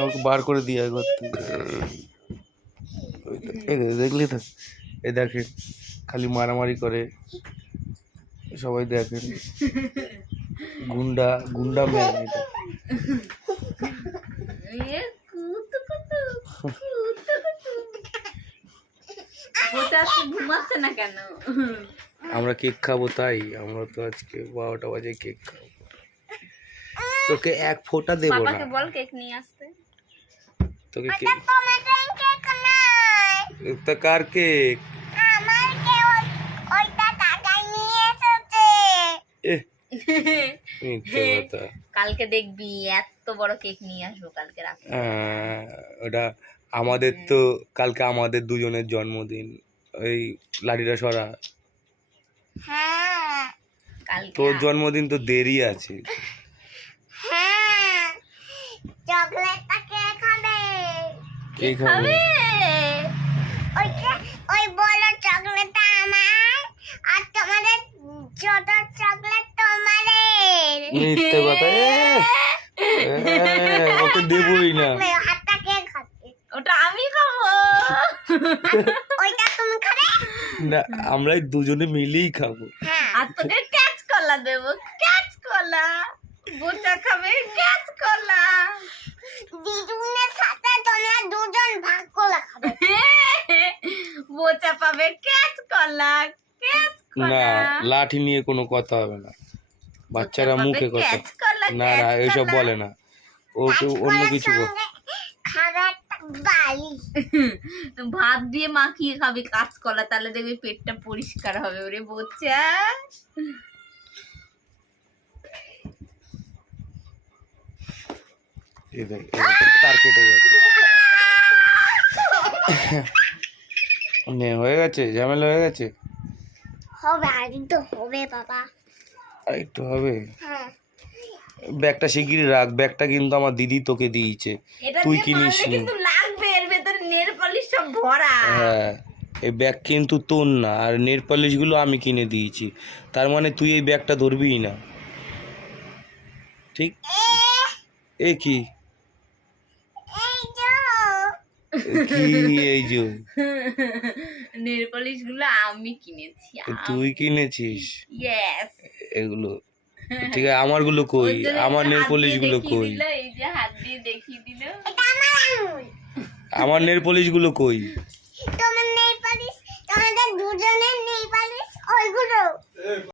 আমাকে বার করে দিয়ে ঘর থেকে। দেখলি তো, এই দেখেন খালি মারামারি করে সবাই, দেখেন গুন্ডা গুন্ডা ম্যান এটা। ঘুমাচ্ছে না কেন? আমরা কেক খাবো, তাই আমরা তো আজকে 12টা বাজে কেক খাবো। তোকে এক ফোঁটা দেবো না। বল কেক নিয়ে আসতে। তোকে কেক তো কার কেক? কালকে দেখবি এত বড় কেক নিয়ে আসবো কালকে রাতে। ওটা আমাদের তো কালকে আমাদের দুজনের জন্মদিন। ওই লাঠিটা সরা, তোর জন্মদিন তো দেরি আছে। কে খাবে? ওই বড় চকলেটটা আমার আর তোমাদের ছোট চকলেট তোমাদের। মিথ্যে কথা, ওকে দেবই না। হাতটা কে খাবে? ওটা আমি খাবো। ওইটা তুমি খাবে না, আমরা দুজনে মিলেই খাবো। আর তোকে ক্যাচ কলা দেবো, ক্যাচ কলা। বোচা খাবে ক্যাচ কলা। দুজনের সাথে তোমরা দুজন ভাগ করে খাবে। বোচা পাবে ক্যাচ কলা, ক্যাচ না, কলা। লাঠি নিয়ে কোনো কথা হবে না, বাচ্চারা মুখে কথা। না না, এসব বলে না, ওকে অন্য কিছু বল। খাবারটা বালি ভাত দিয়ে মাখিয়ে খাবি কাঁচকলা, তাহলে দেখবি পেটটা পরিষ্কার হবে। ওরে বোচা, তার কেটে গেছে। হয়ে গেছে, ঝামেলা হয়ে গেছে। হবে আর তো হবে বাবা, আর একটু হবে। হ্যাঁ ব্যাগটা শিগগিরই রাখ, ব্যাগটা কিন্তু আমার দিদি তোকে দিয়েছে, তুই কিনিস নি। কিন্তু লাগবে, এর ভেতরে নেল পলিশ সব ভরা। হ্যাঁ, এই ব্যাগ কিন্তু তোর না, আর নেল পলিশগুলো আমি কিনে দিয়েছি, তার মানে তুই এই ব্যাগটা ধরবি না, ঠিক? এ কি এই যে নেল পলিশ গুলো আমি কিনেছি। তুই কিনেছিস ইয়েস। এগুলো? ঠিক আছে, আমারগুলো কই? আমার নেল পলিশ গুলো কই? এই যে হাত দিয়ে দেখিয়ে দিল। আমার নেল পলিশ গুলো কই? তোমার নেই পালিশ, তোমাদের দুজনের নেই পালিশ ওইগুলো।